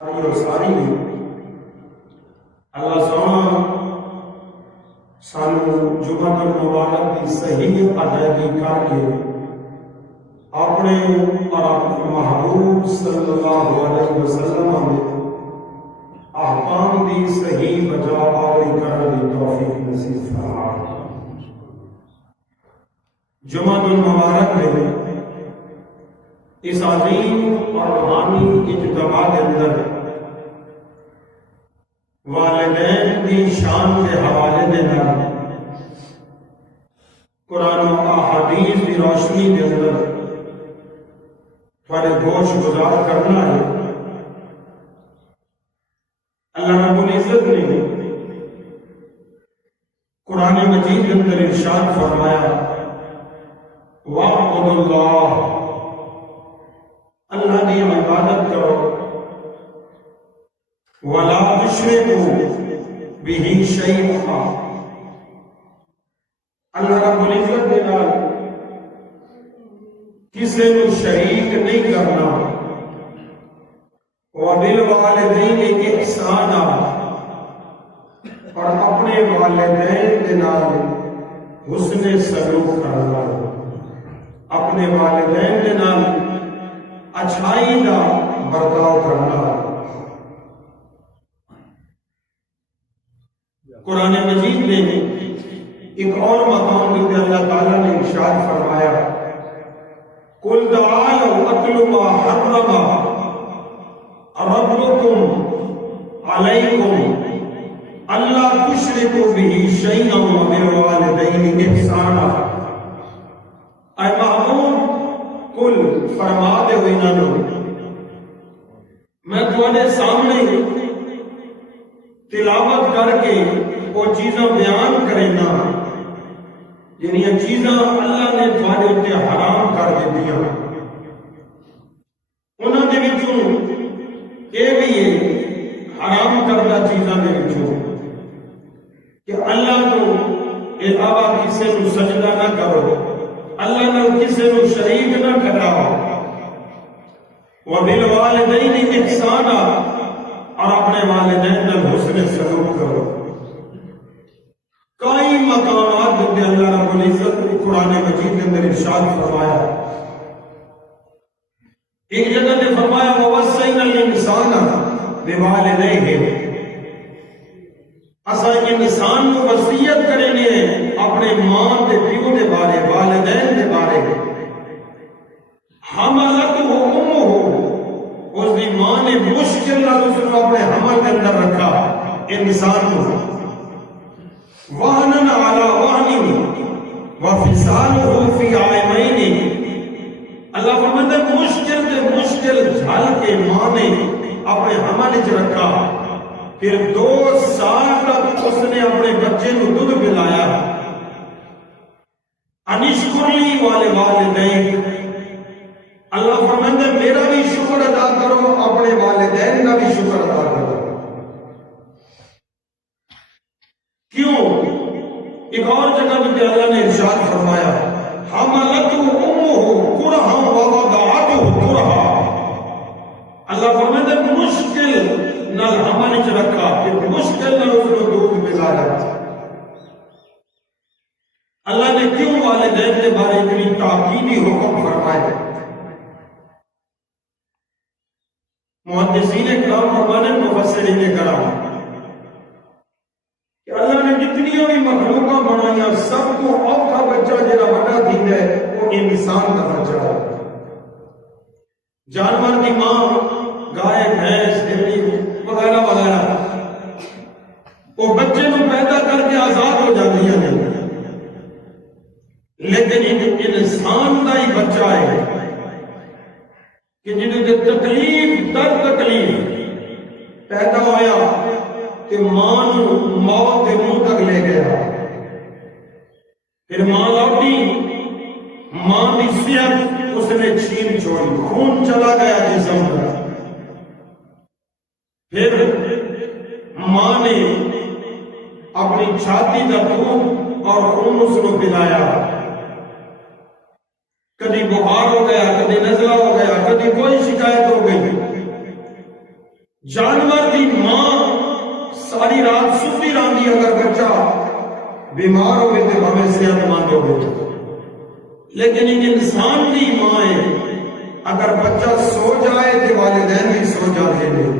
ساری اللہ سونا سانو جمعہ المبارک کی صحیح ادائیگی کر کے اپنے اور محبوب صلی اللہ علیہ وسلم میں احکام دی صحیح بجا آوری کرنے دی توفیق نصیب فرمائے۔ جمعہ المبارک میں اس عظیم اور روحانی اجتماع کے اندر والدین کی شان کے حوالے دینا قرآن و احادیث کی روشنی کے اندر تھوڑے گوش گزار کرنا ہے۔ اللہ رب العزت نے قرآن مجید کے اندر ارشاد فرمایا وَاعْبُدُوا اللَّهَ، اللہ کی عبادت کرو، وَلَا تُشْرِكُوا بِهِ شَيْئًا، اللہ رب العزت نے نال کسی کو شریک نہیں کرنا، وَبِالْوَالِدَيْنِ إِحْسَانًا، اور اپنے والدین کے نال حسن سلوک کرنا، اپنے والدین کے نال اچھائی کا برتاؤ کرنا۔ قرآن مجید میں ایک اور مقام میں اللہ تعالیٰ نے ارشاد فرمایا قُلْ تَعَالَوْا أَتْلُ مَا حَرَّمَ رَبُّكُمْ عَلَيْكُمْ أَلَّا تُشْرِكُوا بِهِ شَيْئًا وَبِالْوَالِدَيْنِ إِحْسَانًا، اے محمود کل فرما دے ہوئی نہ لو، میں تمہارے سامنے تلاوت کر کے وہ چیزاں بیان کرنا جنہیں چیزاں اللہ نے تمہارے اتنے حرام کر دیا، انہوں نے بچوں یہ بھی ہے حرام کردہ چیزاں نے بچوں کہ اللہ کو علاوہ کسی کو سجدہ نہ کرو، اللہ نے کسی کو شریک نہ کراؤ، وَبِالْوَالِدَيْنِ إِحْسَانًا، اور اپنے والدین میں حسن سلوک کرو۔ کئی مقامات میں اللہ رب العزت نے قرآن مجید کے اندر ارشاد فرمایا، ایک جگہ نے فرمایا وَوَصَّيْنَا الْإِنسَانَ بِوَالِدَيْهِ، اسا انسان کو وصیت کریں گے اپنے ماں کے پیو کے بارے، والدین کے بارے۔ حملتہ امہ، اس دی ماں نے مشکل نال اس کو اپنے حمل کے اندر رکھا انسان کو، وہنن علی وہن وفصالہ فی عامین، اللہ فرماتا ہے مشکل سے مشکل جھل کے ماں نے اپنے حمل وچ رکھا، پھر 2 سال تک اس نے اپنے بچے کو دودھ پلایا۔ انشکر لی والدین، اللہ فرماتا ہے میرا بھی شکر ادا کرو، اپنے والدین کا بھی شکر ادا کرو۔ کیوں؟ ایک اور جگہ میں اللہ نے ارشاد فرمایا حملتہ امہ کرہا ووضعتہ کرہا، اللہ فرماتا ہے مشکل نال حمل وچ رکھا، پھر مشکل نال اس کو دودھ پلایا۔ اللہ نے کیوں والدین کے بارے اتنی تاکیدی حکم فرمائے؟ محدثین کرام فرمانے مفسرین کرام کہ اللہ نے جتنی بھی مخلوقاں بنائیاں سب کو اوکھا بچہ جڑا بڑا تھی ہے وہ انسان کا بچہ ہے۔ جانور کی ماں، گائے، بھینس، بھیڑی وغیرہ وغیرہ، وہ بچے کو پیدا کر کے آزاد ہو جاتی ہیں، لیکن انسان کا ہی بچہ ہے کہ جنہیں تکلیف در تکلیف پیدا ہویا کہ ماں موت کے منہ تک لے گیا، پھر ماں لوٹی، ماں کی صحت اس نے چھین چھوڑی، خون چلا گیا جسم کا، پھر ماں نے اپنی چھاتی کا دودھ اور خون اس کو پلایا، کبھی بخار ہو گیا، کبھی نزلہ ہو گیا، کبھی کوئی شکایت ہو گئی، جانور دی ماں ساری رات ستی رہی اگر بچہ بیمار ہوئے تو ہمیں صحت مند ہوئے، لیکن ایک انسان دی ماں ہے اگر بچہ سو جائے تو والدین بھی سو جاتے ہیں،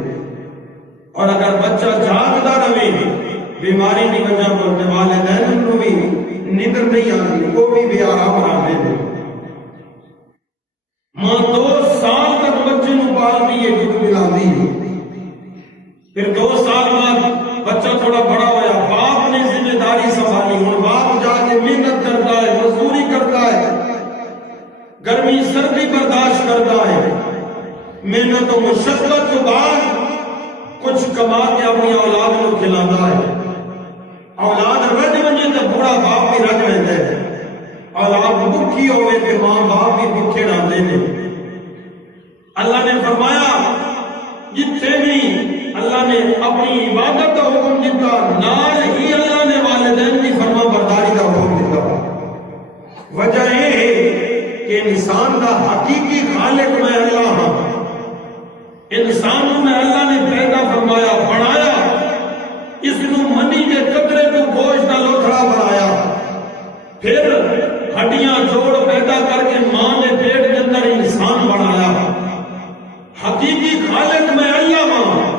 اور اگر بچہ جاگتا رہے بیماری کی وجہ پر والدین کو بھی نیندر نہیں آتی، وہ بھی بے آرام رہتے ہیں۔ ماں 2 سال تک بچے کو پالتی ہے، دودھ پلاتی ہے، پھر 2 سال بعد بچہ تھوڑا بڑا ہوا، باپ نے ذمہ داری سنبھالی، اور باپ جا کے محنت کرتا ہے، مزدوری کرتا ہے، گرمی سردی برداشت کرتا ہے، محنت و مشقت کے بعد کچھ کما کے اپنی اولاد کو کھلاتا ہے۔ اولاد رج بنے تو بڑا باپ بھی رج رہتا ہے، اولاد بھوکی ہوئے تو ماں باپ بھی بھوکے رہتے ہیں۔ اللہ نے فرمایا جتنے بھی اللہ نے اپنی عبادت کا حکم دیتا، نال ہی اللہ نے والدین کی فرما برداری کا حکم دیتا۔ وجہ یہ ہے کہ انسان کا حقیقی خالق میں اللہ ہوں، انسان میں اللہ نے پیدا فرمایا، بنایا، اس کو منی کے قطرے کو گوشت کا لوتھڑا بنایا، پھر ہڈیاں جوڑ پیدا کر کے ماں نے پیٹ کے اندر انسان بنایا۔ حقیقی خالق میں اللہ ہوں،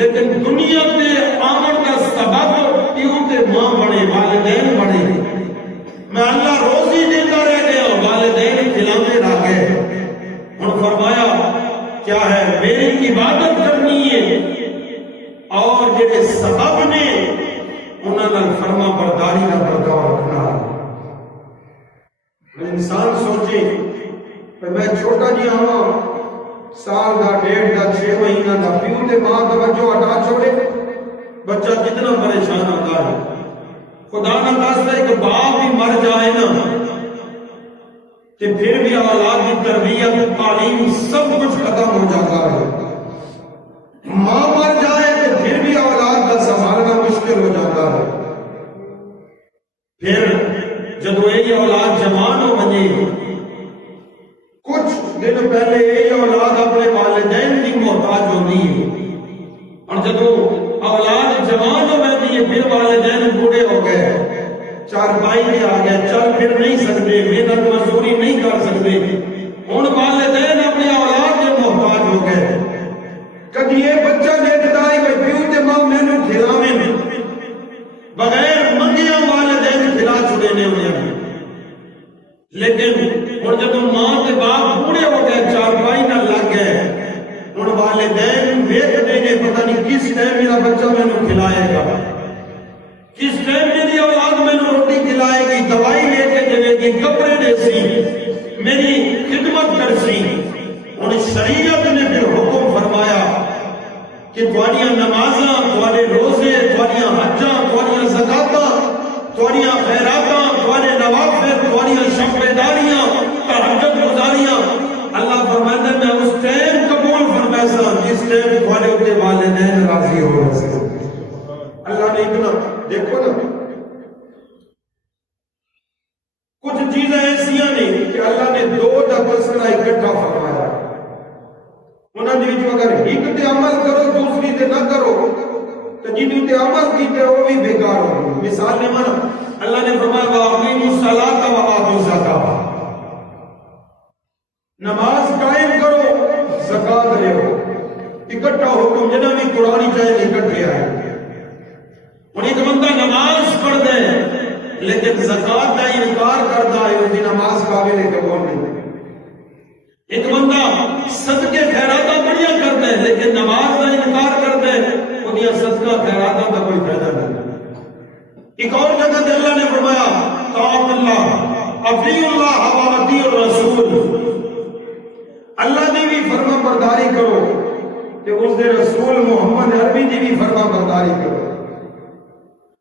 لیکن دنیا کے آمن کا سبب پیوں کے ماں بنے، والدین بنے۔ میں اللہ روزی دیتا رہ گیا، والدین کھلاتے رہ گئے۔ اور فرمایا کیا ہے، میری عبادت کرنی ہے، اور جڑے سبب نے انہوں نے فرما برداری کا برتاؤ رکھنا ہے۔ انسان سوچے کہ میں چھوٹا جی ہوں، سال کا 1.5 کا 6 مہینہ کا، پیو تے ماں توجہ ہٹا چھوڑے، بچہ کتنا پریشان ہوتا ہے۔ خدا نہ خاصہ ایک باپ بھی مر جائے نا کہ پھر بھی اولاد کی تربیت، تعلیم سب کچھ ختم ہو جاتا ہے۔ ماں مر جائے تو پھر بھی اولاد کا سنبھالنا مشکل ہو جاتا ہے۔ پھر جب یہ اولاد جوان ہو بنے، کچھ دن پہلے یہ اولاد اپنے والدین کی محتاج ہوتی ہے، اور جب اولاد جوان ہو جاتی ہے پھر والدین بوڑھے ہو گئے، چارپائی میں آ گئے، چل پھر نہیں سکتے، محنت مزدوری نہیں کر سکتے، ان والدین اپنے اولاد کے محتاج ہو گئے۔ کبھی یہ بچہ دیکھتا ہے کہ پیو تے ماں میں نے کھلاوے میں بغیر منگیا والدین کھلا چھڑے نے ہوئے، لیکن اور جب ماں کے باپ بوڑھے ہو گئے، چارپائی نہ لگ گئے، اور والدین دیکھتے ہیں پتہ نہیں کس ٹائم میرا بچہ میں نے کھلائے گا، کس ٹائم میری اولاد میں نے روٹی کھلائے گی، دوائی لے کے دے گی، کپڑے دے سی، میری خدمت کر سی۔ اور شریعت نے پھر حکم فرمایا کہ تواریاں نمازاں، توارے روزے، تواریاں حجاں، تواریاں زکاتاں، تواریاں خیراتاں، توارے نوافل، تواریاں شکرداریاں، تہجد گزاریاں، اللہ فرماتا ہے میں اس ٹائم قبول فرمائسا جس ٹائم تواڈے اوتے والدین راضی ہو رہے ہیں۔ اللہ نے اتنا دیکھو نا، کچھ چیزیں ایسیاں نہیں کہ اللہ نے 2 کا تذکرہ اکٹھا فرمایا، انہاں دے وچ اگر ایک تے عمل کرو دوسری تے نہ کرو تو جن تے عمل کیتے وہ بھی بیکار ہو۔ مثال نے مانا اللہ نے فرمایا وَأَقِیمُوا الصَّلَاةَ وَآتُوا الزَّکَاةَ، نماز قائم کرو، زکات لے لو، اکٹھا حکم جنہاں بھی قرآن چاہے اکٹھے آئے۔ اور ایک بندہ نماز پڑھ دے لیکن زکات کا انکار کرتا ہے، اس کی نماز قابل قبول نہیں۔ ایک بندہ صدقے خیراتاں بڑھیا کرتا ہے لیکن نماز کا انکار کرتا ہے، انہیں صدقہ خیراتاں کا کوئی فائدہ نہیں۔ ایک اور جگہ تے اللہ نے فرمایا طاعت اللہ، اطیعوا اللہ واطیعوا الرسول، اللہ دی بھی فرما برداری کرو کہ اس دے رسول محمد عربی دی بھی فرما برداری کرو۔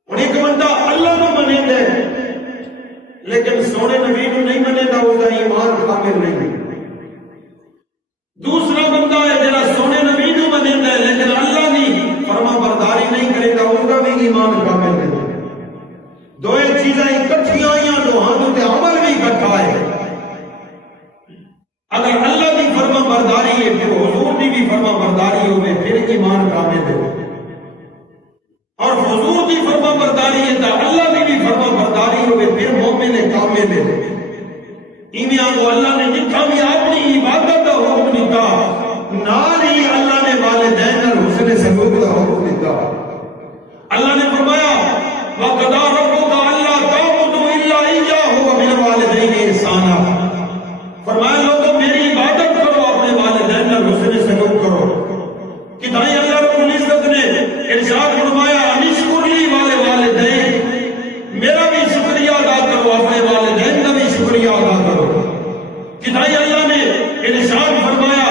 اور ایک بندہ اللہ نو منے دے لیکن سونے نبی نو نہیں منے دا، اس دا ایمان کامل نہیں۔ دوسرا بندہ ہے جڑا سونے نبی نو منے دے لیکن اللہ دی فرما برداری نہیں کرے گا، اس دا بھی ایمان کامل نہیں۔ دوئے چیزیں اکٹھیاں آئیاں، دو ہاتھوں تے عمل بھی اکٹھا ہے۔ اگر اللہ دی فرما برداری ہے پھر حضور دی بھی فرما برداری ہوئے پھر ایمان کامل ہے، اور حضور دی فرما برداری ہے تا اللہ دی بھی فرما برداری ہوئے پھر مومن کامل ہے۔ ایویں آنگو اللہ نے جتھا بھی اپنی عبادت دا حکم دیتا نال ہی اللہ نے والدین اور حسن سلوک دا حکم دیتا۔ اللہ نے فرمایا وَقَضَىٰ رَبُّكَ أَلَّا تَعْبُدُوا إِلَّا إِيَّاهُ وَبِالْوَالِدَيْنِ إِحْسَانًا، فرمایا لوگوں میری عبادت کرو، اپنے والدین اور حسن سلوک کرو۔ کتائی اللہ رب العزت نے ارشاد فرمایا انشکر لی والدین، میرا بھی شکریہ ادا کرو، اپنے والدین کا بھی شکریہ ادا کرو۔ کتائی اللہ نے ارشاد فرمایا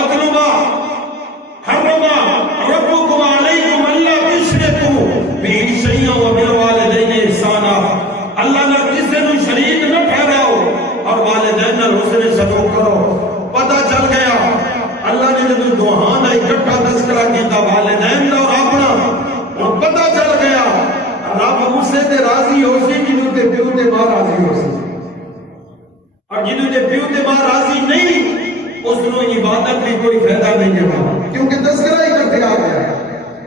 اتل ما حرم ربکم علیکم الا تشرکوا بہ شیئا وبالوالدین احسانا، اللہ نے کسی نو شریک نہ ٹھہراؤ اور والدین نال حسن سلوک کرو۔ پتہ چل گیا اللہ نے جب دوہاں دا اکٹھا تذکرہ کیتا والدین دا اور اپنا، اور پتہ چل گیا رب اسے تے راضی ہو سی جنوں تے پیو تے ماں راضی ہو سی، اور جنوں تے پیو تے ماں راضی نہیں اس نو عبادت بھی کوئی فائدہ نہیں ہے، کیونکہ تذکرہ اکٹھے آ گیا۔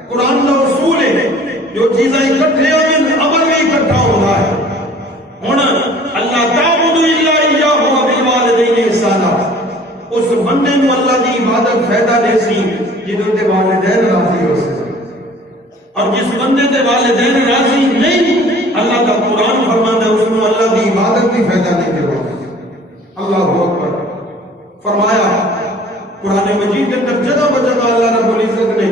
قرآن کا اصول ہے جو چیزیں اکٹھے آئیں عمل بھی اکٹھا ہوتا ہے۔ ہن اللہ تعبدوا الا ایاہ وبالوالدین احسانا، اس بندے نو اللہ دی عبادت فائدہ دے سی جنوں تے والدین راضی ہو سی، اور جس بندے تے والدین راضی نہیں اللہ کا قرآن فرماندا ہے اس نو اللہ دی عبادت بھی فائدہ نہیں دے گا۔ اللہ اکبر۔ فرمایا قرآن مجید کے اندر جگہ بجگہ اللہ رب العزت نے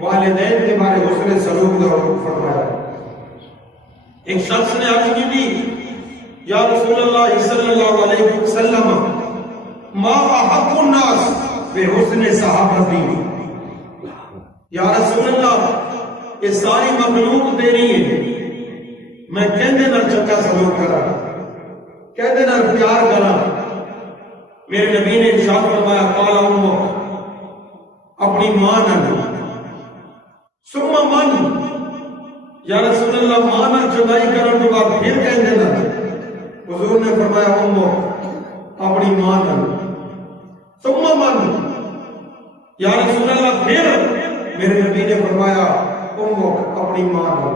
والدین کے بارے حسن سلوک کا حکم فرمایا۔ ایک شخص نے عرض کی تھی یا رسول اللہ صلی اللہ علیہ وسلم ما احق الناس بحسن صحابتی، یا رسول اللہ یہ ساری مخلوق تیری ہے، میں کہنے نہ چنگا سلوک کرا، کہنے نہ پیار کرا۔ میرے نبی نے ارشاد فرمایا قال امک، اپنی ماں نہ، ثم من، یا رسول اللہ ماں نہ جدائی کرن تو بعد پھر کہنے نہ، حضور نے فرمایا امک، اپنی ماں نہ، ثم من، یا رسول اللہ پھر میرے نبی نے فرمایا امک، اپنی ماں نہ۔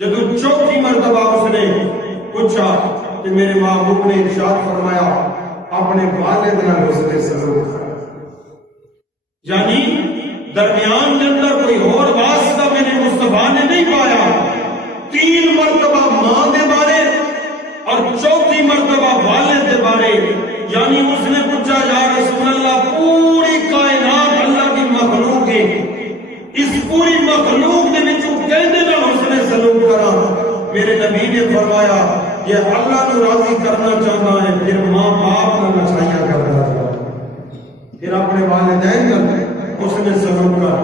جب چوتھی مرتبہ اس نے پوچھا کہ میرے محبوب نے ارشاد فرمایا اپنے والد نال حسن سلوک کرو، یعنی درمیان کے اندر کوئی اور واسطہ میرے مصطفیٰ نے نہیں پایا۔ 3 مرتبہ ماں دے بارے اور چوتھی مرتبہ والد دے بارے، یعنی اس نے پوچھا یا رسول اللہ پوری کائنات اللہ کی مخلوق ہے، اس پوری مخلوق کے وچوں کہندے نال حسن سلوک کرا۔ میرے نبی نے فرمایا یہ اللہ کو راضی کرنا چاہتا ہے پھر ماں باپ کو نچائیاں کرنا چاہتا ہے، پھر اپنے والدین کا حسن سلوک کر۔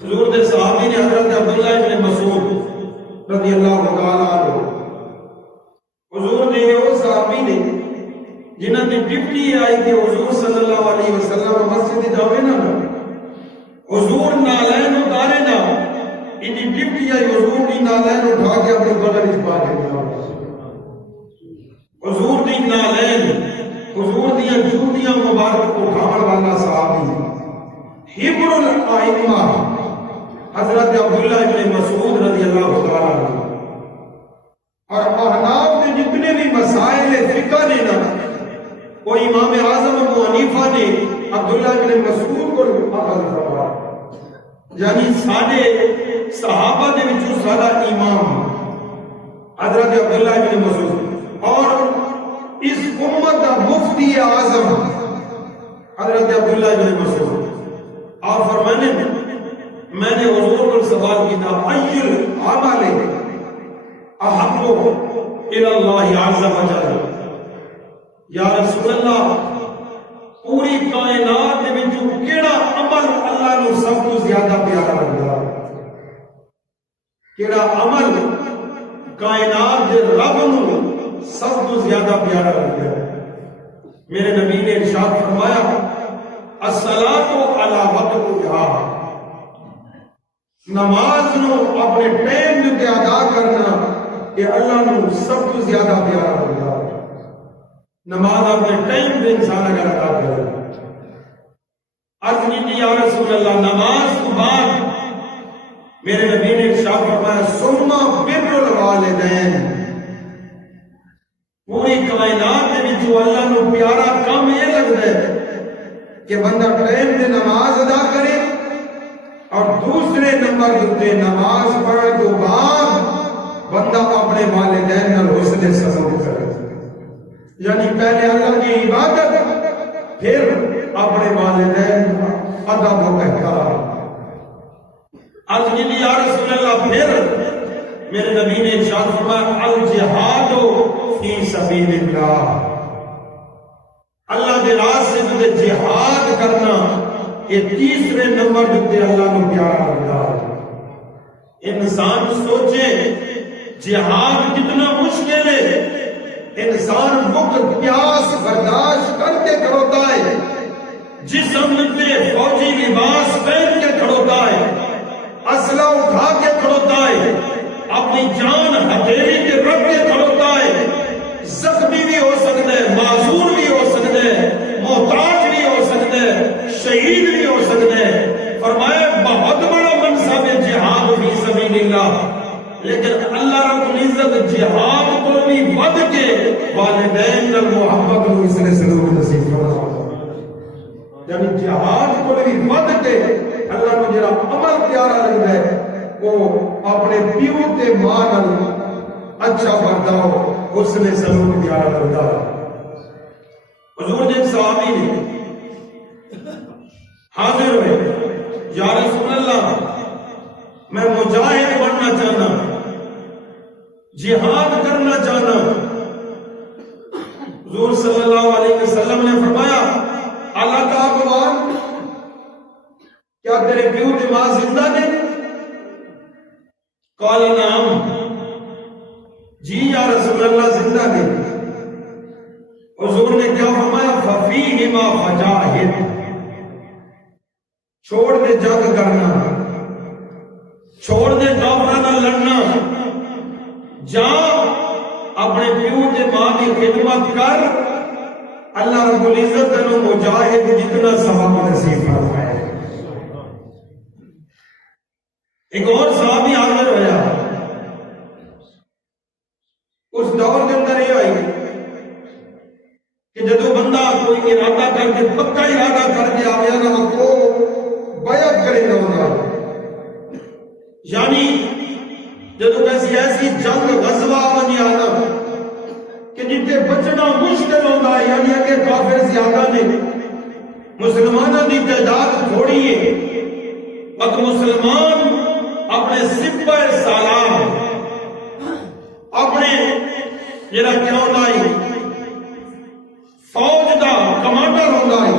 حضور دے صحابی نے حضرت عبداللہ ابن مسعود رضی اللہ تعالی عنہ، حضور نے وہ صحابی نے جنہاں دی ڈپٹی آئی کہ حضور صلی اللہ علیہ وسلم مسجد جاوے نا، حضور نالین اتارے نا، انہی ڈپٹی آئی حضور دی نالین اٹھا کے اپنی بغل اس پا کے حضور دی نالین، حضور دیا جوتیاں مبارک اٹھاون والا صحابی حبر الائمہ حضرت عبداللہ ابن مسعود رضی اللہ تعالیٰ عنہ، اور احناف نے جتنے بھی مسائل فقہ نے نا وہ امام اعظم ابو حنیفہ نے عبداللہ ابن مسعود کو اخذ فرمایا، یعنی سارے صحابہ دے وچوں سارا امام حضرت عبداللہ ابن مسعود، اور اس امت کا مفتی اعظم حضرت عبداللہ ابن مسعود۔ آپ فرمانے میں نے حضور کو سوال کیا ای العمل احب الی اللہ عز وجل، یا رسول اللہ پوری کائنات دے وچوں کیڑا عمل اللہ نو سب تو زیادہ پیارا لگدا، کیڑا عمل کائنات دے رب نو سب تو زیادہ پیارا لگدا؟ میرے نبی نے ارشاد فرمایا الصلاۃ علی وقتها، نماز نو اپنے ٹائم تے ادا کرنا یہ اللہ نو سب تو زیادہ پیارا لگدا۔ نماز اپنے ٹائم پہ انسان اگر ادا کرے. عرض کی یا رسول اللہ نماز تو بعد میرے نبی نے ارشاد فرمایا ثم بر الوالدین. پوری کائنات میں جو اللہ نو پیارا کام یہ لگتا ہے کہ بندہ ٹائم پہ نماز ادا کرے اور دوسرے نمبر پہ نماز پڑھنے کے بعد بندہ اپنے والدین نال حسن سلوک کرے. یعنی پہلے اللہ کی عبادت پھر اپنے والدین ادب و احترام. عرض کی یا رسول اللہ پھر میرے نبی نے ارشاد فرمایا الجہاد فی سبیل اللہ. اللہ کے راستے میں جہاد کرنا یہ تیسرے نمبر پہ اللہ کو پیارا لگتا ہے. انسان سوچے جہاد کتنا مشکل ہے. انسان بھوک پیاس برداشت کر کے کھڑوتا ہے, جسم پہ فوجی لباس پہن کے کھڑوتا ہے, اسلحہ اٹھا کے کھڑوتا ہے, اپنی جان ہتھیلی کے رکھ کے کھڑوتا ہے. زخمی بھی ہو سکتا ہے, معذور بھی ہو سکتا ہے, محتاج بھی ہو سکتا ہے, شہید بھی ہو سکتا ہے. فرمایا بہت بڑا منصب ہے جہاد فی سبیل اللہ, لیکن اللہ رب العزت جہاد کو بھی ود کے والدین نال محبت و حسن سلوک نصیب فرماتا. یعنی جہاد کو بھی ود کے اللہ کو جڑا عمل پیارا لگتا ہے وہ اپنے پیو تے ماں نال اچھا برتاؤ حسن سلوک پیارا لگتا ہے. حضور نے صحابی نے حاضر ہوئے یا رسول اللہ میں مجاہد بننا چاہنا, جہاد کرنا چاہنا. حضور صلی اللہ علیہ وسلم نے فرمایا اللہ کا اقوال کیا تیرے پیو تے ماں زندہ نے؟ قال نعم, جی یا رسول اللہ زندہ نے. حضور نے کیا فرمایا ففیہما فجاہد, چھوڑ دے جنگ کرنا, چھوڑ دے کافراں نال لڑنا, جا اپنے پیو تے ماں کی خدمت کر, اللہ رب العزت نے مجاہد جتنا ثواب نصیب فرمائے. ایک اور صحابی حاضر ہوا, اس دور کے اندر یہ آئی کہ جدو بندہ کوئی ارادہ کر کے پکا ارادہ کر کے آیا نا وہ بیعت کرے گا ہوگا. یعنی جدو ایسی جنگ غزوہ بنی آنا کہ جتنے بچنا مشکل ہوتا ہے, یعنی کہ کافر زیادہ نے, مسلمانوں کی تعداد تھوڑی ہے, اور مسلمان اپنے سپہ سالار اپنے جڑا کیا ہوتا ہے فوج دا کمانڈر ہوتا ہے,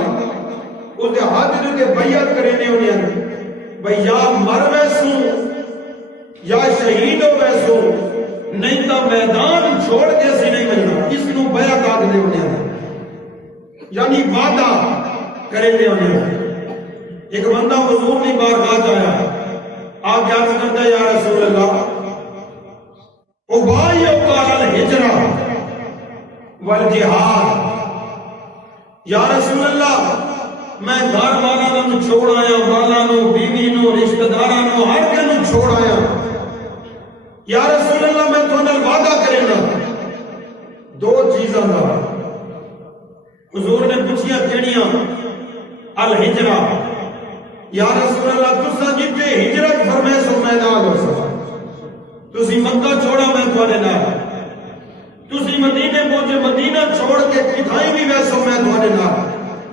اس کے ہاتھ جو کہ بیعت کرنے ہونے ہیں بھئی یا مر ویسوں یا شہید ہو ویسوں, نہیں تو میدان چھوڑ کے سے نہیں ملنا. اس نو بیعت آدھنے ہونے ہیں, یعنی وعدہ کرنے ہونے ہیں. ایک بندہ حضور کی بارگاہ آیا, آپ کیا کرتا ہے یا رسول اللہ ابایعک علی الہجرہ والجہاد. یا رسول اللہ میں گھر والا نو چھوڑ آیا, بالا نو, بیوی نو, رشتہ داراں نو, ہر کے نو چھوڑ آیا. یا رسول اللہ میں تو نال وعدہ کرے نا دو چیزاں دا. حضور نے پوچھیا کیڑیاں؟ الہجرہ. یا رسول اللہ تساں جتے ہجرت فرمائے سو میں نال ہو سکا, تسی مکہ چھوڑا میں تھوڑے نال, تسی مدینے پہنچے مدینہ چھوڑ کے کتھائی بھی ویسو میں تھوڑے نال,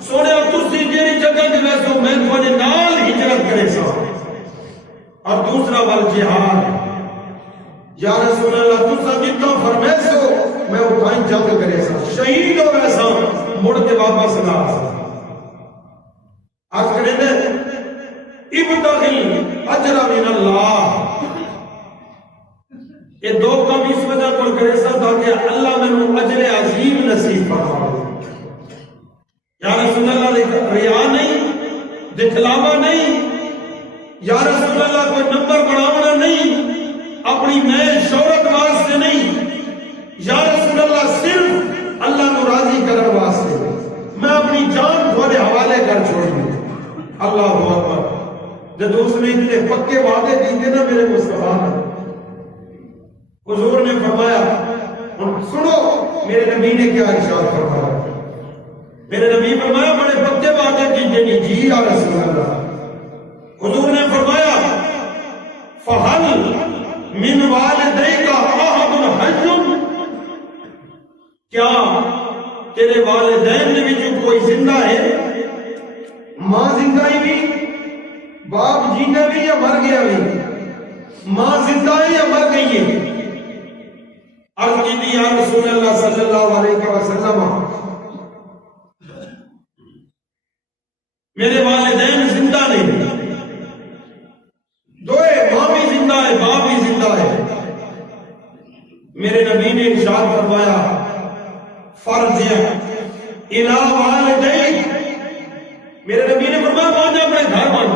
سونے تسی جیڑی جگہ دی ویسو میں تھوڑے نال ہجرت کرے سا. اور دوسرا والجہاد. یا رسول اللہ تسا جتنا فرمائے سو میں اٹھائیں جنگ کرے سا, شہید ہو ویسا مڑ کے واپس نہ آ سا. آج کرے دے ابتغی اجر من اللہ, یہ دو کام اس وجہ پر کرے سا تاکہ اللہ میں اجر عظیم نصیب فرمائے. یا رسول اللہ ریا نہیں, دکھلاوا نہیں, یا رسول اللہ کوئی نمبر بڑھانا نہیں, اپنی میں شہرت واسطے نہیں, یا رسول اللہ صرف اللہ کو راضی کرنے واسطے میں اپنی جان تھوڑے حوالے کر چھوڑی. اللہ اکبر. جب اس نے اتنے پکے وعدے کیتے نا میرے مصطفیٰ نے، حضور نے فرمایا سنو میرے نبی نے کیا ارشاد فرمایا. میرے نبی فرمایا بڑے پکے وعدے کیتے نہیں. جی یا رسول اللہ. حضور نے فرمایا فَهَلْ مِنْ وَالِدَيْكَ أَحَدٌ حَيٌّ، کیا تیرے والدین میں جو کوئی زندہ ہے؟ ماں زندہ ہی بھی، باپ جینے بھی یا مر گیا بھی؟ ماں زندہ ہے یا مر گئی ہے؟ عرض کی تھی یا رسول اللہ صلی اللہ علیہ وسلم میرے والدین زندہ نہیں، دوئے ماں بھی زندہ ہے باپ بھی زندہ ہے. میرے نبی نے ارشاد فرمایا فرجع الی والدیک. میرے نبی نے فرمایا مان جا اپنے گھر مان،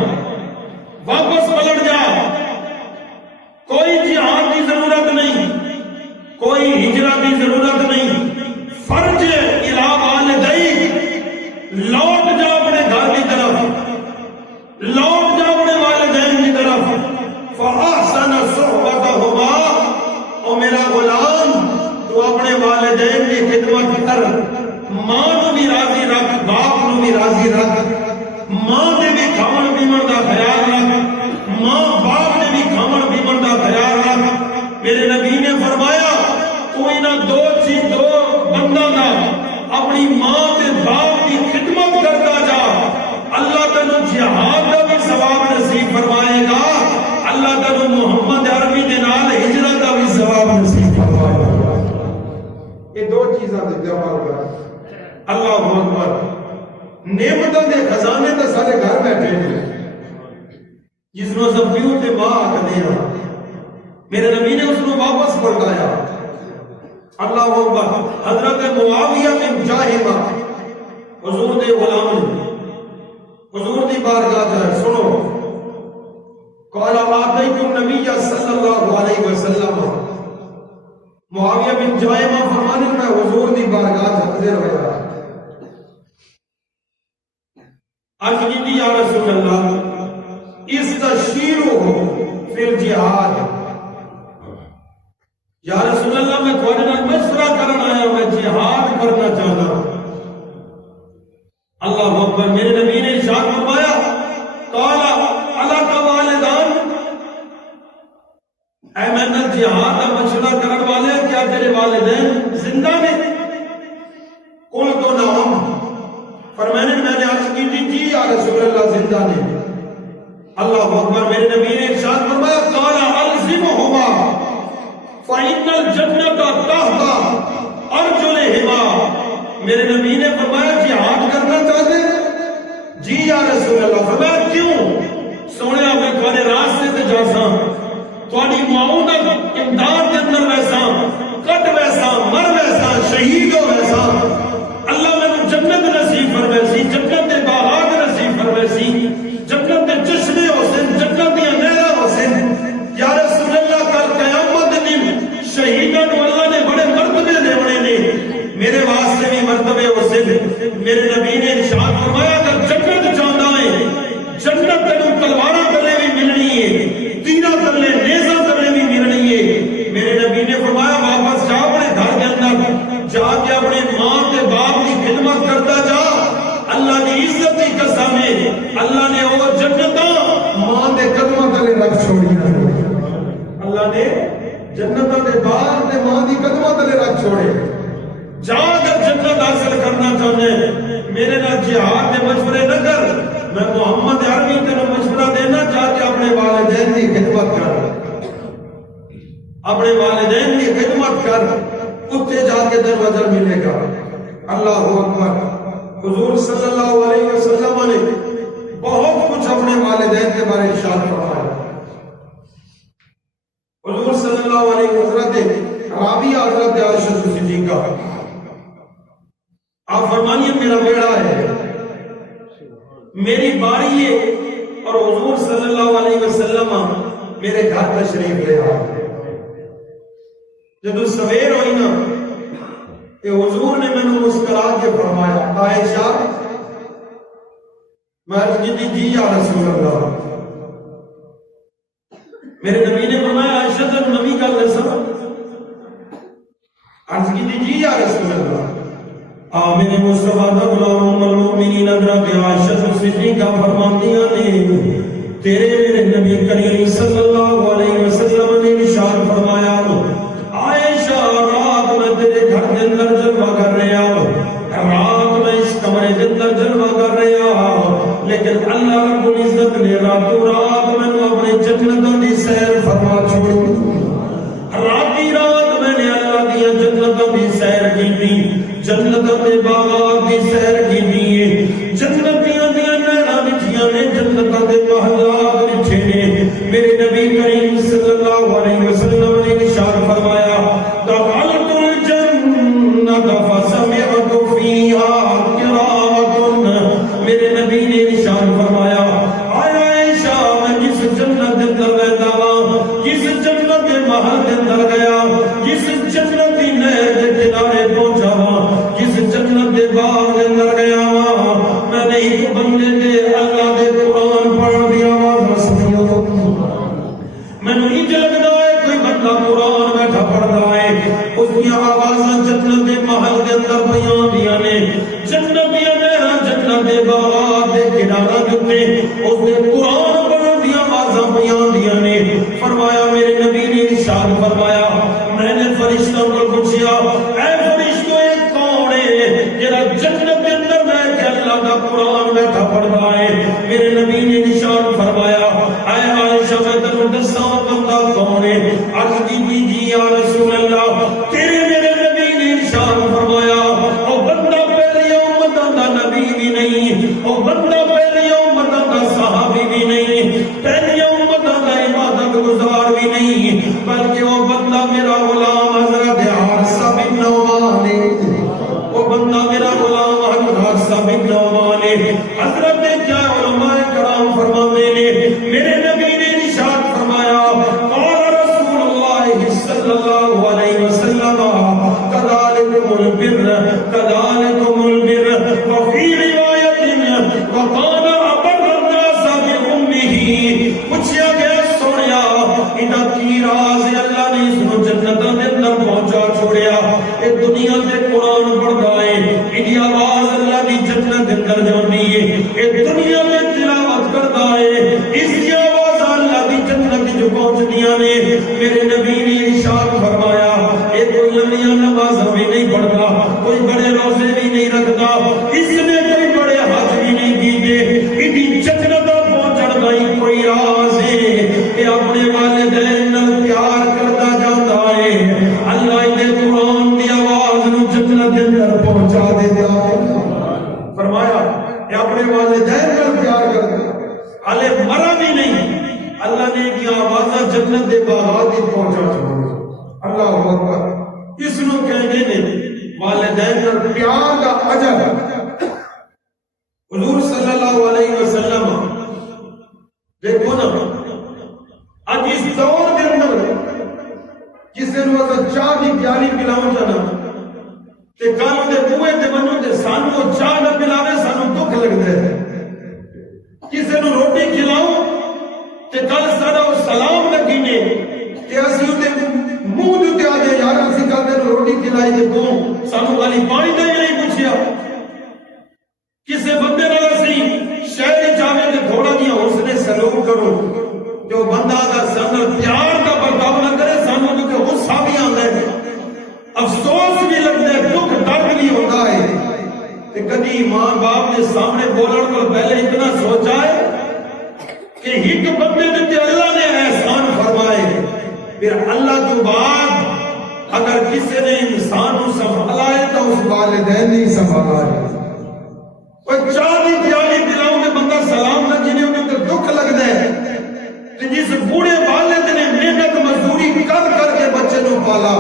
واپس پلٹ جا. کوئی جہاد کی ضرورت نہیں، کوئی ہجرت کی ضرورت نہیں. فرجع الی والدیک، لوٹ جا اپنے گھر کی طرف، لوٹ جا اپنے والدین کی طرف. فَأَحْسَنَ صُحْبَتَهُمَا، اور میرا غلام تو اپنے والدین کی خدمت کر. ماں کو بھی راضی رکھ، باپ کو بھی راضی رکھ. ماں نے بھی کھاون پیمن کا خیال رکھ، ماں باپ نے بھی کھاون پیمن کا خیال رکھ. میرے نبی نے فرمایا تو انہاں دو بندہ دا اپنی ماں تے باپ کی خدمت کرتا جا. اللہ تینوں جہاد کا بھی ثواب نصیب فرمائے گا، اللہ تینوں محمد عربی دے نال ہجرت کا بھی ثواب نصیب فرمائے گا. یہ دو چیزاں دیتے ہمارے گھر. اللہ اکبر. نعمتوں دے خزانے تے سارے گھر بیٹھے ہیں جس نو سب پیو تے ماں آکھدے ہیں. میرے نبی نے اس کو واپس پلٹایا. اللہ اکبر. حضرت معاویہ بن جاہمہ حضور دے غلام حضور دی بارگاہ ہے. سنو قال آتیت النبی صلی اللہ علیہ وسلم. معاویہ بن جاہمہ فرمانے میں حضور دی بارگاہ حاضر ہوا. عرض کی یا رسول اللہ استشیروا فی الجہاد. یا رسول اللہ میں تھوڑے نال مشورہ کرنا آیا، میں جہاد کرنا چاہتا ہوں. اللہ اکبر. میرے نبی نے ارشاد فرمایا قال الک والدان، اے میں نے جہاد کا مشورہ کرنے والے کیا تیرے والدین زندہ نے؟ قلت نعم. فرمایا میں نے عرض کی تھی جی یا رسول اللہ زندہ نے. اللہ اکبر. میرے نبی نے ارشاد فرمایا قال الزمهما فإن الجنة تحت أرجلهما. میرے نبی نے فرمایا جہاد کرنا چاہتے ہیں؟ جی یا رسول اللہ. فرمایا کیوں؟ سونے میں تھوڑے راستے تے جاساں، تھوڑی ماؤں دا امداد کے اندر ویسا کٹ ویسا مر ویسا شہید ہو ویسا. اللہ میں جنت نصیب فرمائے، جنت دے باغات نصیب فرمائے، جنت دے چشمے حسن، جنت دی نہراں حسن. یا رسول اللہ کل قیامت دن شہیداں نوں اللہ نے بڑے مرتبے دیونے نے، میرے واسطے بھی مرتبے حسن. میرے نبی نے ارشاد فرمایا اگر جنت چاہتا ہے، جنت تینوں تلواراں تلے بھی ملنی ہے، تیراں تلے نیزاں تلے بھی ملنی ہے. میرے نبی نے فرمایا واپس جا اپنے گھر کے اندر جا کے اپنے ماں کے باپ کی خدمت کرتا جا. اللہ کی عزت کی قسم ہے اللہ نے وہ جنتاں ماں دے قدماں تلے رکھ چھوڑیاں. اللہ نے جنتاں دے باغ تے ماں دی قدماں تلے رکھ چھوڑے. جا کر جنت حاصل کرنا چاہتے ہیں میرے نال جہاد کے مشورے نہ کر. میں محمد عربی تینوں مشورہ دینا جا کے اپنے والدین کی خدمت کر، اپنے والدین کی خدمت کر، اتنے جا کے تینوں اجر ملے گا. اللہ اکبر. حضور صلی اللہ علیہ وسلم نے بہت کچھ اپنے والدین کے بارے ارشاد فرمایا. حضور صلی اللہ علیہ وسلم رابعہ حضرت عائشہ صدیقہ آپ فرمانیے میرا بیڑا ہے، میری باری ہے، اور حضور صلی اللہ علیہ وسلم میرے گھر تشریف لے آئے. جب سویر ہوئی نا کہ حضور نے میں نے مسکرا کے فرمایا عائشہ، میں جی یا رسول اللہ، میرے نبی نے فرمایا عائشہ تو نبی کا لسا عرض کی جی یا رسول اللہ، میرے مصطفیٰ دا غلام ام المؤمنین حضرت عائشہ صدیقہ فرماندیاں نے تیرے میرے نبی کریم صلی اللہ علیہ وسلم نے ارشاد فرمایا عائشہ رات میں تیرے گھر کے اندر جلوہ کر رہا، رات میں اس کمرے کے اندر جلوہ کر رہا، لیکن اللہ رب العزت نے راتوں رات میں اپنے جنتوں کی سیر فرما چھوڑی، راتی رات میں نے اللہ دی جنتوں کی سیر کی تھی، جنتوں کے باغات کی سیر کی تھی، جنتیاں دیا نہرا مٹھیاں نے، جنتوں کے محلات مٹھے نے، میرے نبی کریم صلی اللہ علیہ وسلم نے ارشاد فرمایا دخلت الجنت فسمعت فیہا قراءۃ، میرے نبی نے ارشاد فرمایا عائشہ میں جس جنت کے اندر رہتا ہوں، جس جنت کے محل کے اندر گیا، جس جنت کی نہر کے کنارے پہنچا ہوں، جس جنت کے باغ کے اندر گیا ہوں، میں نے ایک بندے کے اللہ کے قرآن پڑھ دی آواز سنی، میں نے یہ لگتا ہے کوئی بندہ قرآن بیٹھا پڑھ رہا ہے، اس کی آوازاں جنت کے محل کے اندر بیان دیا نے، جنت دیا نہراں جنت کے باغات کے کنارے جتے اس نے قرآن پڑھ دی آوازاں بیان دیا نے، فرمایا میرے نبی نے ارشاد فرمایا میں نے فرشتوں کو پوچھا اے فرشتوں یہ کون ہے جڑا جنت کے اندر بیٹھ کے اللہ کا قرآن بیٹھا پڑھ رہا ہے؟ میرے نبی نے ارشاد فرمایا اے عائشہ میں تمہیں دساں بندہ کون ہے؟ عرض کی جی یا رسول اللہ، تیرے میرے نبی نے ارشاد فرمایا او بندہ پہلی امتوں دا نبی بھی نہیں، او بندہ پہلی امتوں دا صحابی بھی نہیں، پہلی امتوں دا عبادت گزار بھی نہیں، بلکہ وہ بندہ میرا غلام حضرت حارثہ بن نعمان ہے، وہ بندہ میرا غلام حضرت حارثہ بن نعمان ہے۔ حضرت نے کیا علماء کرام فرماتے ہیں، میرے نبی نے ارشاد فرمایا قال رسول اللہ صلی اللہ علیہ وسلم كذلكم البر كذلكم البر وفي روایت وقال ابر الناس بامه، پوچھا گیا سونیا انہاں کی راز اللہ نے اس کو جنتوں کے اندر پہنچا چھوڑیا، یہ دنیا سے قرآن پڑھتا ہے، ان کی آواز اللہ کی جنت کے اندر جاتی ہے، یہ دنیا میں تلاوت کرتا ہے، اس کی آواز اللہ کی جنت جو پہنچدیاں نے، میرے نبی نے ارشاد فرمایا یہ کوئی لمبیاں نمازاں بھی نہیں پڑھتا، کوئی بڑے روزے بھی نہیں رکھتا، اس نے کوئی بڑے حج بھی نہیں کیتے، ان کی جنت پہنچن کا ہی کوئی راز ہے کہ اپنے والدین نال پیار کرتا جاتا ہے، اللہ نے قرآن کی آواز نو جنت کے اندر پہنچا دیتا ہے، فرمایا کہ اپنے والدین نال پیار کرتا، حالے مرا بھی نہیں، اللہ نے کی آوازاں جنت کے باغات تک پہنچا چھوڑی، اللہ اکبر، اس نو کہنے نے والدین نال پیار کا اجر۔ حضور صلی اللہ علیہ وسلم دیکھو نا اج اس دور کے اندر کسی نو اگر چاہ کی پیالی پلاؤ جانا تے کل دے بوئے تے ونجو تے سانو چاہ نہ پلاوے سانو دکھ لگتا ہے، کسی نو روٹی کھلاؤ تے کل سارا سلام لگی نے تے اسی تے منہ تے آ گئے یار اسی کل دے روٹی کھلائی تے کو سانو والی پانی دے نہیں پوچھیا، کسی بندے نال اسی شہر جاوے تے تھوڑا جہا حسن سلوک کرو، جو بندہ اگر سانو پیار کا برتاؤ نہ کرے سانو تو غصہ بھی آتا ہے، افسوس بھی لگتا ہے، دکھ درد بھی ہوتا ہے، کہ کبھی ماں باپ کے سامنے بولنے کو پہلے اتنا سوچا ہے کہ ایک بندے تے اللہ نے احسان فرمائے، پھر اللہ کے بعد اگر کسی نے انسان کو سنبھالا ہے تو اس والدین نہیں سنبھالا ہے، کوئی چاہ دی پیالی پلاؤ میں بندہ سلام نہ جنے انہیں تو دکھ لگتا ہے، کہ جس بوڑھے والد نے محنت مزدوری کر کر کے بچے نو پالا،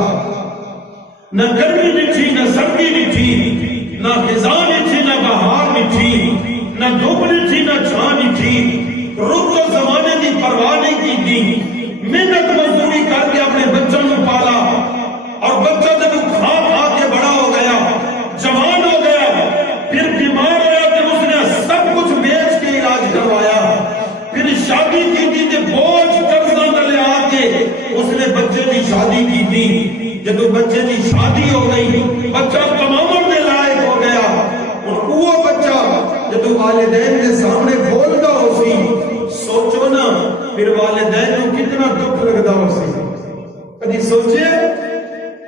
نہ گرمی مٹھی نہ سردی مٹھی، نہ خزاں مٹھی نہ بہار مٹھی، نہ دھوپ مٹھی نہ چھاں مٹھی، رت و زمانے کی پرواہ نہیں کی تھی، محنت مزدوری کر کے اپنے بچوں کو پالا، اور بچہ جب کھا کھا کے بڑا ہو گیا شادی کی تھی جدو بچے کی شادی ہو گئی بچہ کماون دے لائق ہو گیا اور وہ بچہ جدو والدین کے سامنے بولتا ہو سی سوچو نا پھر والدین کو کتنا دکھ لگتا ہو سی کبھی سوچے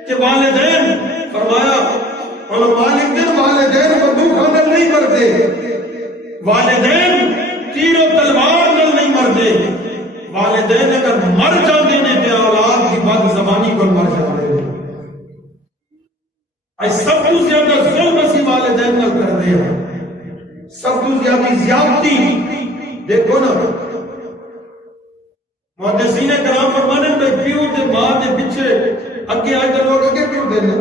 کہ والدین فرمایا اور والدین کو دکھ نل نہیں مرتے والدین تیر و تلوار نل نہیں مرتے والدین اگر مر جاتے ہیں تو اولاد کی بد زبانی کو مر جاتے ہیں سب تو زیادہ ظلم اسی والدین نل کرتے ہیں سب تو زیادہ زیادتی دیکھو نا محدثین کرام فرمانے میں پیو تے ماں دے پیچھے اگے آج لوگ اگے کیوں دینا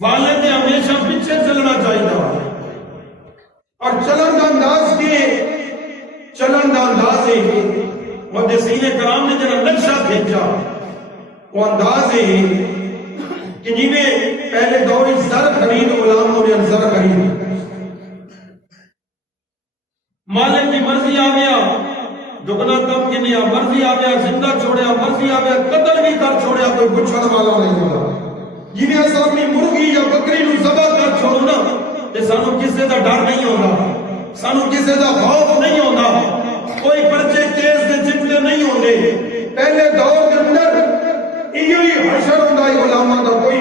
والد ہمیشہ پیچھے چلنا چاہیے اور چلن کا انداز کے چلن کا انداز ہے محدثین کرام نے جنہا نقشہ کھینچا وہ انداز ہے کہ جنہیں پہلے دوری زر خرید غلاموں نے زر خرید مالک کی مرضی آ گیا دگنا کم کنیا مرضی آ گیا زندہ چھوڑیا مرضی آ گیا قتل بھی کر چھوڑیا کوئی پوچھنے والا نہیں ہوتا جنہیں ایسا اپنی مرغی یا بکری نو ذبح کر چھوڑنا کہ سانو کسے دا ڈر نہیں ہوتا سانو کسے دا خوف نہیں ہوتا کوئی پرچے کیس دے چمٹے نہیں ہوتے پہلے دور کے اندر یہ حشر ہوتا ہے غلامہ دا کوئی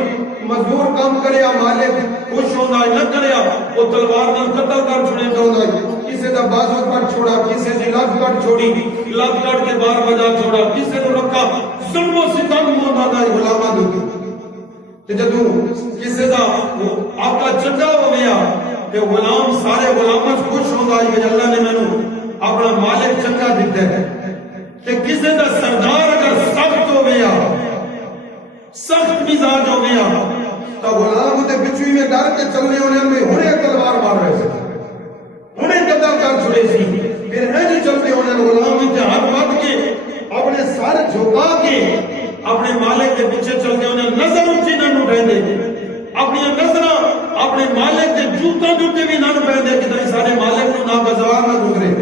مزدور کام کریا مالک خوش ہوتا ہے نہ کریا وہ تلوار نال قتل کر چھوڑے ہوتا ہے کسے دا بازو کٹ چھوڑا کسے دی لت کٹ چھوڑی لت کٹ کے بار بجا چھوڑا کسے نو رکھا ظلم و ستم ہوتا ہے غلامہ دے کہ جدو کسے دا آقا چنگا ہو گیا کہ غلام سارے غلامت خوش ہوتا ہے کہ اللہ نے میں اپنا مالک چنگا دیتا ہے کہ کسے دا سردار اگر سخت ہو گیا سخت مزاج ہو گیا تو غلام ہوتے بچوئی میں ڈر کے چلنے ہونے میں انہیں تلوار مار رہے سے انہیں قتل کر چھوڑے سی پھر ہے نہیں چلتے ہونے غلام میں ہاتھ بات کے اپنے سارے جھوکا کے اپنے مالک کے پیچھے چلتے ہونے نظر اونچی نہ اٹھائیں دے اپنی نظر اپنے مالک کے جوتا جوتے بھی نہ پہن دے کہ سارے مالک کو ناگزار نہ گزرے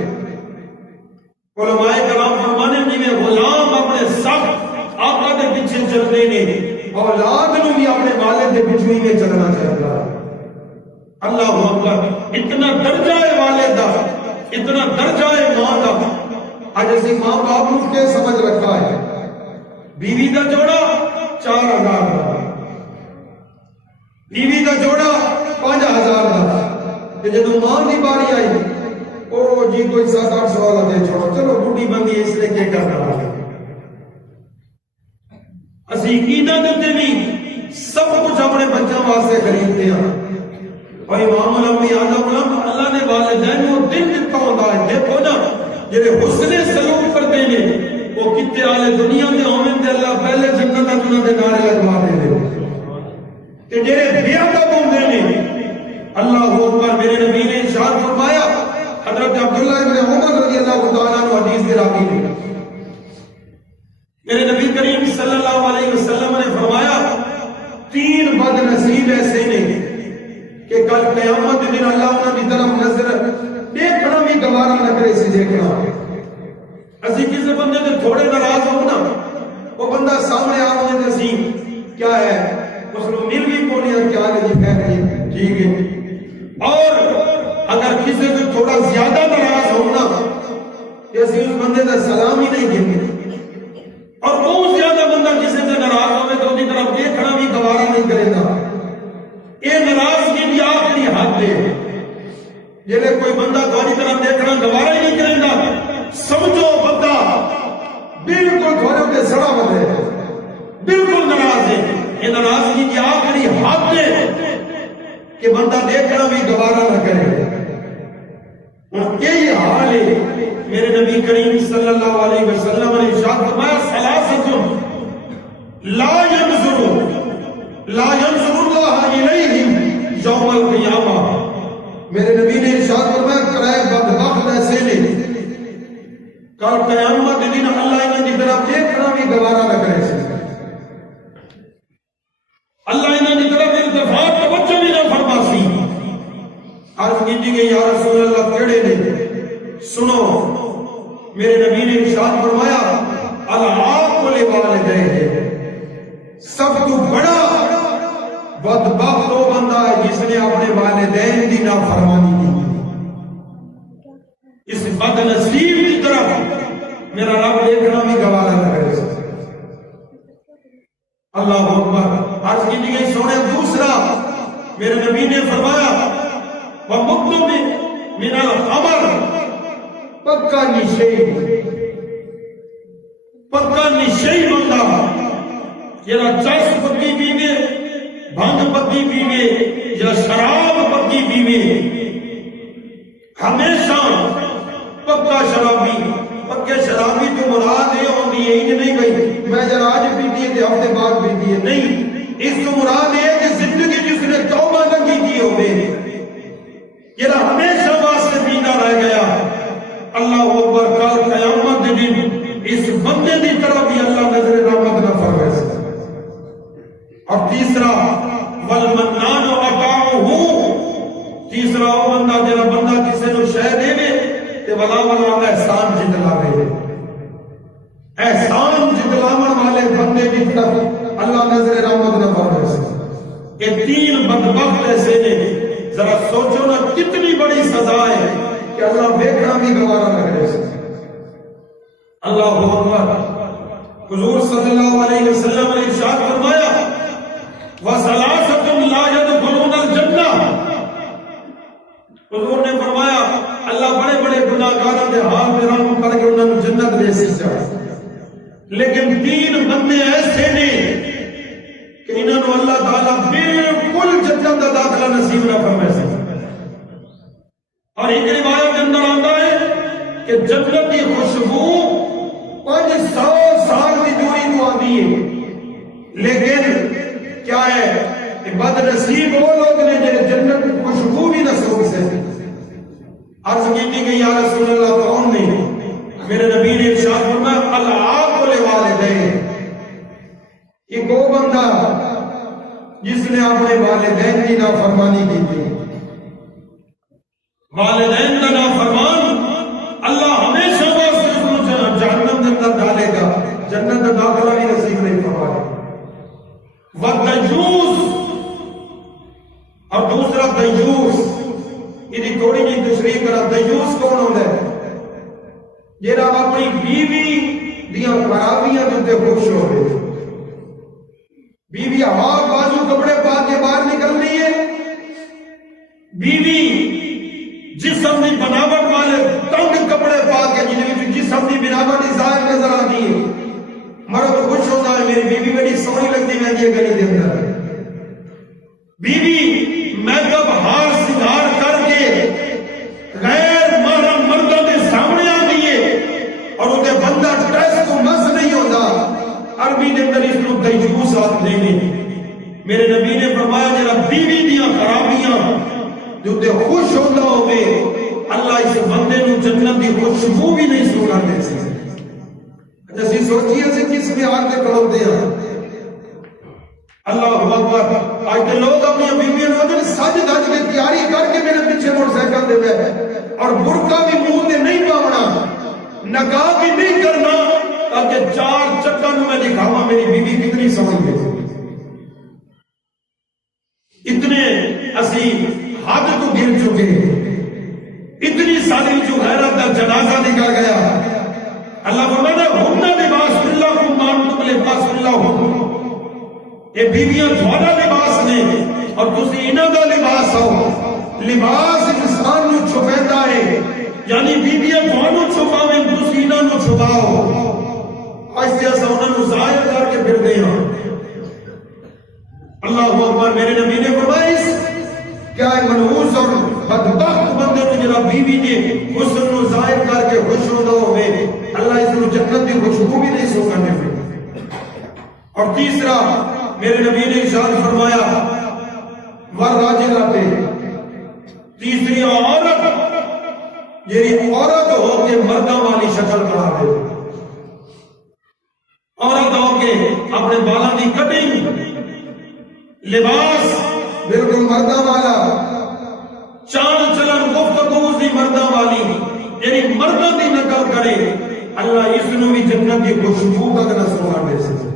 علماء کرام فرمانے میں غلام اپنے سخت آقا کے پیچھے چلنے نے اولاد نو بھی اپنے والد کے پیچھے میں چلنا چاہتا اللہ اکبر اتنا درجہ ہے والد دا اتنا درجہ ہے ماں دا آج اسی ماں باپ کو کے سمجھ رکھا ہے بیوی دا جوڑا 4000 دا بیوی دا جوڑا 5000 دا کہ جب ماں دی باری آئی او جی کوئی 7-8 والا دے چھوڑا چلو بوڑھی بندی اس لیے کیا کرنا ہے اسی عیدہ دیتے بھی سب کچھ اپنے بچوں واسطے خریدتے ہیں اور امام الانبیاء اللہ نے والدین کو دل دیتا ہوتا ہے دیکھو نا جنہیں حسن سلوک کرتے ہیں وہ کتے آلے دنیا میں آمین دے اللہ پہلے جنت جنہ دے نعرے لگوا دے دے کہ جنہیں بیعدہ بندے نے اللہ اکبر میرے نبی نے ارشاد فرمایا حضرت عبداللہ ابن عمر رضی اللہ تعالیٰ عنہ حدیث کے راوی نے میرے نبی کریم صلی اللہ علیہ وسلم نے فرمایا 3 بد نصیب ایسے نے کہ کل قیامت دن اللہ انہوں کی طرف نظر دیکھنا بھی گوارا نہ کرے سی دیکھنا اسی کسی بندے سے تھوڑے ناراض ہو نا وہ بندہ سامنے آ مجھے اسی کیا ہے اس کو مل بھی کونی ہے کیا ہے جی خیر جی ٹھیک ہے اور اگر کسی سے تھوڑا زیادہ ناراض ہو نا کہ اسی اس بندے سے سلام ہی نہیں دیں اور بہت زیادہ بندہ کسی سے ناراض ہوئے تو انہی طرف دیکھنا بھی گوارا نہیں کرے گا یہ ناراضگی بھی آخری حد ہے جنہیں کوئی بندہ تھوڑی طرف دیکھنا گوارا ہی نہیں کرے گا سمجھو بندہ بالکل تھوڑے کے سڑا بندے بالکل ناراض ہے یہ ناراضگی کی آخری حد ہے کہ بندہ دیکھنا بھی گوارا نہ کرے یہی حال ہے میرے نبی کریم صلی اللہ علیہ وسلم نے ارشاد فرمایا ثلاثۃ لا ينظر اللہ الیہم یوم القیامہ میرے نبی نے ارشاد فرمایا کرائے بدبخت ایسے نے کل قیامت دن اللہ انہیں کی طرف دیکھنا بھی گوارا نہ کرے اللہ انہیں کی طرف التفات توجہ بھی نہ فرماسی عرض کی گئی یا رسول اللہ کیڑے نے سنو میرے نبی نے ارشاد فرمایا العاق لوالدیہ، سب تو بڑا بدبخت وہ بندہ ہے جس نے اپنے والدین کی نافرمانی کی۔ اس بد نصیب کی طرف میرا رب دیکھنا بھی گوارا نہ کرے۔ اللہ اکبر۔ عرض کی گئی سونے دوسرا میرے نبی نے فرمایا وَمُقْتُمِ مِنَ الْخَبَرِ، پکا نشئی بندہ جڑا چس پکی پیوے، بھنگ پکی پیوے یا شراب پکی پیوے، ہمیشہ پکا شرابی۔ پکے شرابی تو مراد یہ ہوتی ہے کہ نہیں بھائی میں جب آج پیتی ہے کہ ہفتے بعد پیتی ہے، نہیں، اس کو مراد ہے کہ زندگی جس نے توبہ نہ کی تھی ہوئے یہ ہمیشہ واسطے پیتا رہ گیا، اللہ اکبر، کل قیامت دن اس بندے کی طرف بھی اللہ نظر رحمت نہ فرمائے۔ اور تیسرا والمنان عطاؤہ، تیسرا وہ بندہ جڑا بندہ کسی نو شے دے تے ولا احسان جتلاوے، احسان جتلاون والے بندے کی طرف اللہ نظر رحمت نہ فرمائے۔ یہ تین بدبخت ایسے نے، ذرا سوچو نا کتنی بڑی سزا ہے کہ اللہ دیکھنا بھی گوارا نہ کرے۔ اللہ اکبر۔ حضور صلی اللہ علیہ وسلم نے ارشاد فرمایا وَثَلَاثَةٌ لَا يَدْخُلُونَ الْجَنَّةَ، حضور نے فرمایا اللہ بڑے بڑے گناہگاروں کے حال میں رحم کر کے انہوں نے جنت دے سکتا ہے، لیکن تین بندے ایسے نے کہ انہوں نے اللہ تعالیٰ بالکل جنت کا داخلہ نصیب نہ فرمائے سے۔ اور ایک روایت کے اندر آتا ہے کہ جنت کی خوشبو 500 سال کی دوری کو آتی ہے، لیکن کیا ہے کہ بد نصیب وہ لوگ نے جنہیں جنت کی خوشبو بھی نہ سوک سے۔ عرض کی کہ یا رسول اللہ کون نے؟ میرے نبی نے ارشاد فرمایا العاق لوالدیہ، یہ وہ بندہ جس نے اپنے والدین کی نافرمانی کی تھی۔ والدین کا نافرمان اللہ ہمیشہ جہنم کے اندر ڈالے گا، جنت کا داخلہ بھی نصیب نہیں فرمائے۔ والدیوس، اور دوسرا دیوس، یہ تھوڑی جی تشریح کرا۔ دیوس کون ہوتا ہے؟ جیڑا اپنی بیوی دیاں خرابیاں تے خوش ہو رہے، بیوی ہوا بازو کپڑے پا کے باہر نکل رہی ہے، بیوی جسم کی بناوٹ والے تنگ کپڑے پا کے جن جسم کی بناوٹ ظاہر نظر آتی ہے، مرد خوش ہوتا ہے میری بیوی بڑی سونی لگتی میں یہ گلی دے اندر۔ بیوی میک اپ ہار سنگار کر کے غیر محرم مردوں کے سامنے آ گئی ہے اور وہ بندہ ٹیسٹ کو مس نہیں ہوتا، عربی کے اندر اس کو دیوس آتے ہیں۔ میرے نبی نے فرمایا جرا بیوی دیاں خرابیاں جو تے خوش ہوتا ہوئے اللہ اس بندے نو جنت کی خوشبو بھی نہیں سونا دے سکتے۔ جیسی سوچیے سے کس میں آگ کے کھڑوتے ہیں۔ اللہ اکبر۔ آج کے لوگ اپنی بیویوں نے سج دھج کے تیاری کر کے میرے پیچھے موٹر سائیکل دے گئے اور برقع بھی منہ سے نہیں پاونا، نقاب بھی نہیں کرنا تاکہ چار چکر میں دکھاوا میری بیوی کتنی سمجھ گئی۔ اتنے اسی حد تو گر چکے، اتنی ساری جو غیرت کا جنازہ نکل گیا۔ اللہ فرماتا ہے ہم لباس اللہ انتم لباس اللہ، یہ بیویاں تھوڑا لباس نے اور تسی انہاں دا لباس ہو۔ لباس انسان نو چھپیتا ہے، یعنی بیویاں تھوڑا چھپاویں تسی انہاں نو چھپاؤ۔ ایسے ایسا انہاں نو ظاہر کر کے پھر دے ہاں۔ اللہ اکبر۔ میرے نبی نے فرمایا کیا ہے منحوس اور بدبخت بندے کو جرا بیوی نے حسن نو ظاہر کر کے خوش ہوتا ہوئے اللہ اس کو جنت کی خوشبو بھی نہیں سو کرنے پہ۔ اور تیسرا میرے نبی نے ارشاد فرمایا والراجلۃ، تیسری عورت یہ عورت ہو کے مردوں والی شکل بنا دے، عورت ہو کے اپنے بالاں کی کٹنگ، لباس بالکل مردوں والا، چال چلن گفتگو سی مردوں والی، یعنی مردوں کی نقل کرے۔ اللہ اس نو بھی جنت کی خوشبو تک نہ سونا دے سکے۔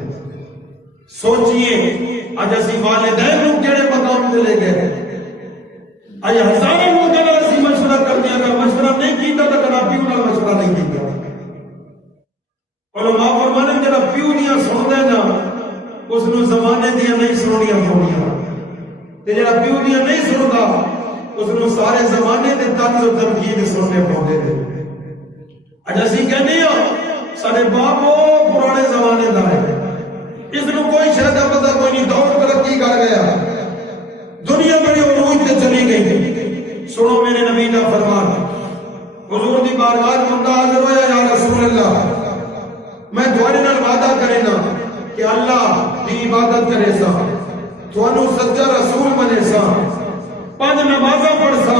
سوچئے اج اسی والدین نو کیڑے مقام تے لے گئے، اج ہزاروں لوگوں نال اسی مشورہ کرتے ہیں، اگر مشورہ نہیں کیتا تو کنا پیو نال مشورہ نہیں کیتا۔ علماء فرمانے جڑا پیو دیاں سندا ہے نا اس نو زمانے دیاں نہیں سنونیاں پونیاں، تے جڑا پیو دیاں نہیں سندا اس نو سارے زمانے دے طنز و تنقید سننے پوندے نے۔ اج اسی کہنے ہاں سارے باپ پرانے زمانے دا ہے، اس نو کوئی شاید پتہ کوئی نہیں، دور ترقی کر گیا، دنیا بڑی عروج تے چلی گئی۔ سنو میرے نبی کا فرمان، حضور دی بارگاہ بندہ حاضر ہویا، یا رسول اللہ میں تھوڑے نال وعدہ کرے نا کہ اللہ دی عبادت کرے سا، تھانوں سچا رسول بنے سا، 5 نمازاں پڑھ سا،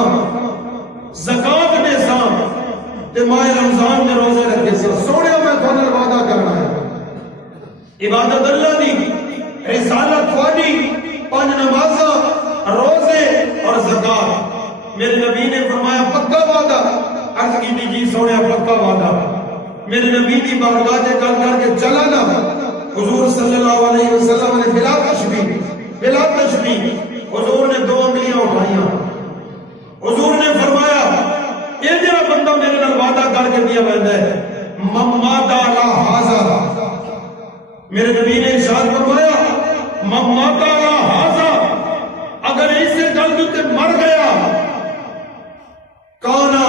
زکات دے سا، تے ماہ رمضان دے روزے رکھے سا۔ سونے میں تھوڑے نال وعدہ کرنا ہے، عبادت اللہ دی، رسالت تھوڑی، 5 نمازاں، روزے اور زکات۔ میرے نبی نے فرمایا پکا وعدہ؟ عرض کی جی سونے پکا وعدہ۔ میرے نبی دی بارگاہ سے کر کے چلا نا، حضور صلی اللہ علیہ وسلم نے بلا تشبیہ حضور نے 2 انگلیاں اٹھائیاں، حضور نے فرمایا یہ جڑا بندہ میرے نال وعدہ کر کے دیا بندا ہے ممات علی ھذا، میرے نبی نے ارشاد فرمایا ممات علی ھذا، اگر اس گل تے مر گیا کانا،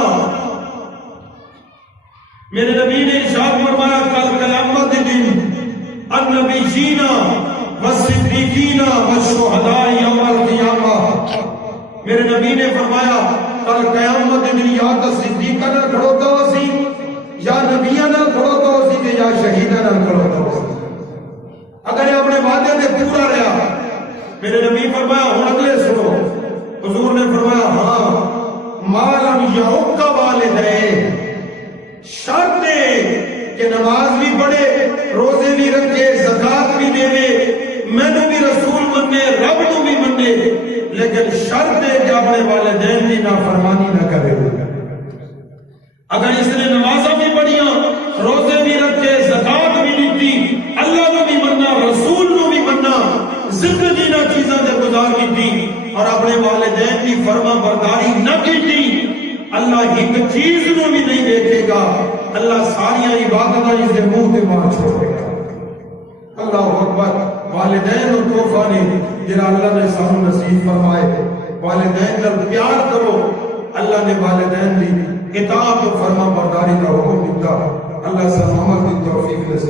میرے نبی نے ارشاد فرمایا کل قیامت دن النبیین والصدیقین والشہداء یوم القیامہ، میرے نبی نے فرمایا کل قیامت دن یا تو صدیقاں نال کھڑوتا ہو سی، یا نبیاں نال کھڑوتا ہو سی، یا شہیداں نال کھڑوتا ہو سی۔ اگر یہ اپنے وعدے تے پورا رہا، میرے نبی فرمایا ہن اگلے سنو، حضور نے فرمایا ہاں مالم یعق والدین، شرط ہے کہ نماز بھی پڑھے، روزے بھی رکھے، زکات بھی دے، میں نے بھی رسول مننے، رب نو بھی مننے، لیکن شرط ہے کہ اپنے والدین کی نافرمانی نہ کرے۔ اگر اس نے نمازاں بھی پڑھیاں، روزے بھی رکھے، زکات بھی دیتی، اللہ نو بھی مننا، رسول نو بھی مننا، زندگی نہ چیزاں دے گزار دیتی اور اپنے والدین کی فرما برداری نہ کیتی، اللہ ایک چیز نو بھی نہیں دیکھے گا، اللہ ساری عبادتاں اس دے منہ تے مار چھوڑے گا۔ اللہ اکبر۔ والدین و تحفہ نے جڑا اللہ نے سانو نصیب فرمائے، والدین نال پیار کرو، اللہ نے والدین دی اطاعت و فرما برداری کا حکم دیتا، اللہ سے عمل کی توفیق نصیب